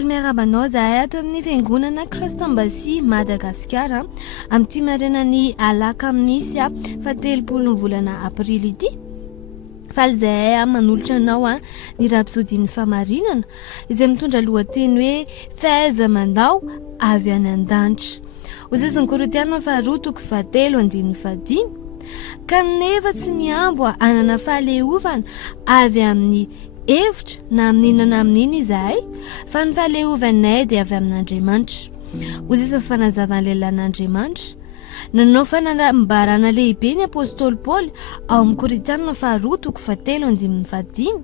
miarabanao zahay ato amin'ny fiangonana Kristam-Basia Madagasikara amin'ity marinany alakamisy 17 volana aprily ity. Faly zahay manolotra anao ny rapsodiny famarinana izay mitondra lohateny hoe Fahaiza-Manao Avy Any An-Danitra. Ozizin'ny Korinthiana 2:7-5 kanefa tsy miambo anana fahaleovana avy amin'ny hevitra na amin'inona amin'iny izahay fa ny fahaleovanay dia avy amin'Andriamanitra. Ozizin'ny fanazavan'ny lehilahin'Andriamanitra nanao fanambarana lehibe ny apôstôly Paoly ao amin'ny Korinthiana 2:7-5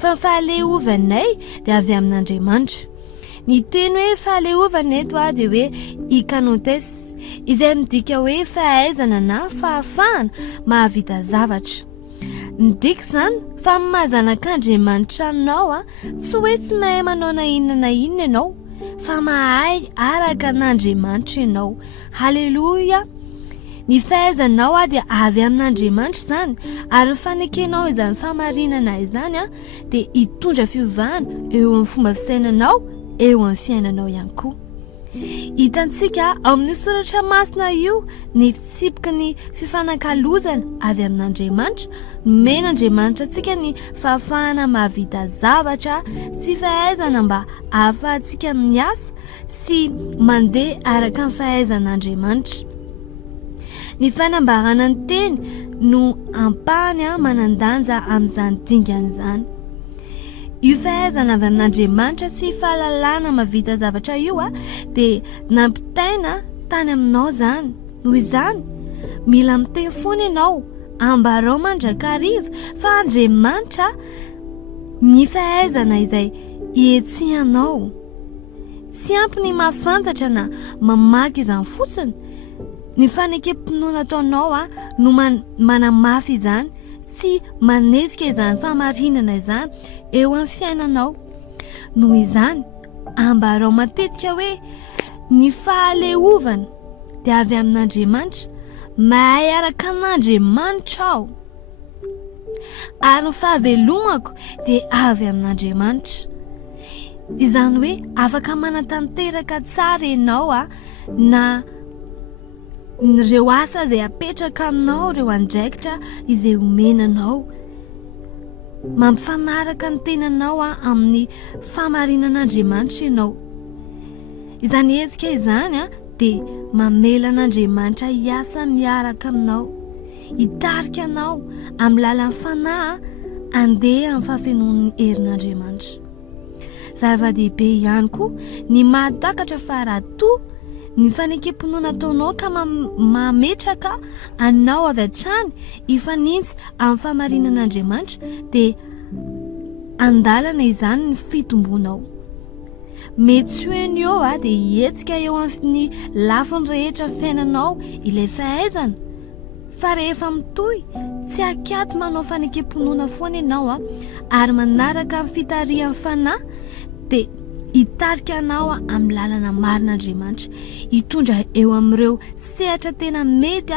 fa ny fahaleovanay dia avy amin'Andriamanitra. Ny teny hoe fahaleovana eto dia hoe ikanotes izay midika hoe fahaizana na fahafahana mahavita zavatra. Midika zany fa mahazanak'Andriamanitra anao tsy hoe tsy mahay manao na inona ianao fa mahay araka n'Andriamanitra ianao. Haleluya! Ny fahaizanao dia avy amin'Andriamanitra zany ary ny fanekenao izany famarinana izany dia hitondra fiovana eo amin'ny fomba fisainanao, eo amin'ny fiainanao ihany koa. Hitantsika ao amin'ny soratra masina io ny fitsipiky ny fifanakalozana avy amin'Andriamanitra, nomen'Andriamanitra antsika ny fahafahana mahavita zavatra sy fahaizana mba ahafahantsika miasa sy mandeha araka ny fahaizan'Andriamanitra. Ny fanambarana ny teny no ampahany manandanja amin'izany dingana izany. Io fahaizana avy amin'Andriamanitra sy fahalalana mahavita zavatra io dia nampitaina tany aminao zany. Noho izany mila miteny foana ianao ambarao mandrakariva fa Andriamanitra ny fahaizana izay hietsehanao. Tsy ampy ny mahafantatra na mamaky izany fotsiny. Ny fanekem-pinoana ataonao no manamafy izany sy manetsika izany famarinana izany eo amin'ny fiainanao. Noho izany ambarao matetika hoe ny fahaleovana dia avy amin'Andriamanitra, mahay araka n'Andriamanitra aho ary ny fahavelomako dia avy amin'Andriamanitra. Izany hoe afaka manatanteraka tsara ianao na ireo asa izay apetraka aminao, ireo andraikitra izay omenanao, mampifanaraka ny tenanao amin'ny famarinan'Andriamanitra ianao. Izany hetsika izany dia mamela an'Andriamanitra hiasa miaraka aminao, hitarika anao amin'ny lalan'ny fanahy andeha amin'ny fahafenoan'ny herin'Andriamanitra. Zava-dehibe ihany koa ny mahatakatra fa raha toa ny fanekem-pinoana ataonao ka mametraka anao avy hatrany hifanintsy amin'ny famarinan'Andriamanitra dia andalana izany ny fitombonao. Mety ho eny eo dia hihetsika eo amin'ny lafiny rehetra fiainanao ilay fahaizana fa rehefa mitohy tsy akaty manao fanekem-pinoana foana ianao ary manaraka amin'ny fitarihan'ny fanahy dia hitarika anao amin'ny lalana marin'Andriamanitra, hitondra eo amin'ireo sehatra tena mety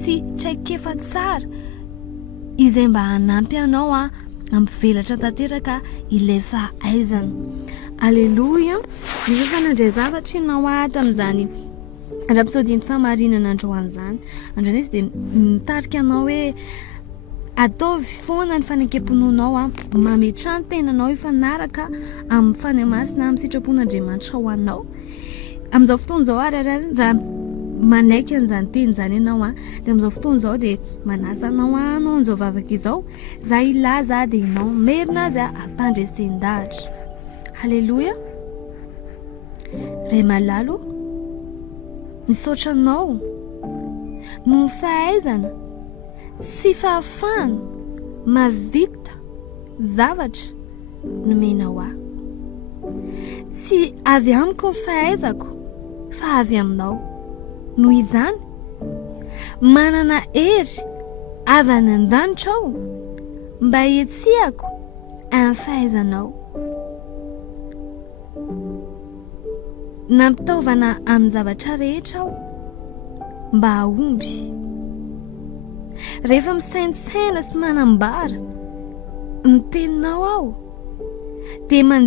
sy traikefa tsara izay mba hanampy anao hampivelatra tanteraka ilay fahaizana. Aleluia! Misy fanandray zavatra ianao tamin'izany rapsodiny famarinana androany izany. Andran'izy dia mitarika anao hoe ataovy foana ny fanekem-pinoanao mametrany tenanao hifanaraka amin'ny fanamasina amin'ny sitrapon'Andriamanitra ho anao. Amin'izao fotoan'izao raha manaiky an'izany teny izany ianao dia amin'izao fotoan'izao dia manasa anao anao an'izao vavaka izao za ilaza dia ianao merina azy ampandresen-dahatra. Haleluia! Ray malalo misaotra anao no ny fahaizana sy fahafahana mahavita zavatra nomenao tsy avy amiko ny fahaizako fa avy aminao. Noho izany manana hery avy any an-danitra aho mba hietsehako amin'ny fahaizanao. Nampitaovana amin'ny zavatra rehetra aho mba hahomby. Rehefa misainsaina sy manambara ny teninao aho dia mandeha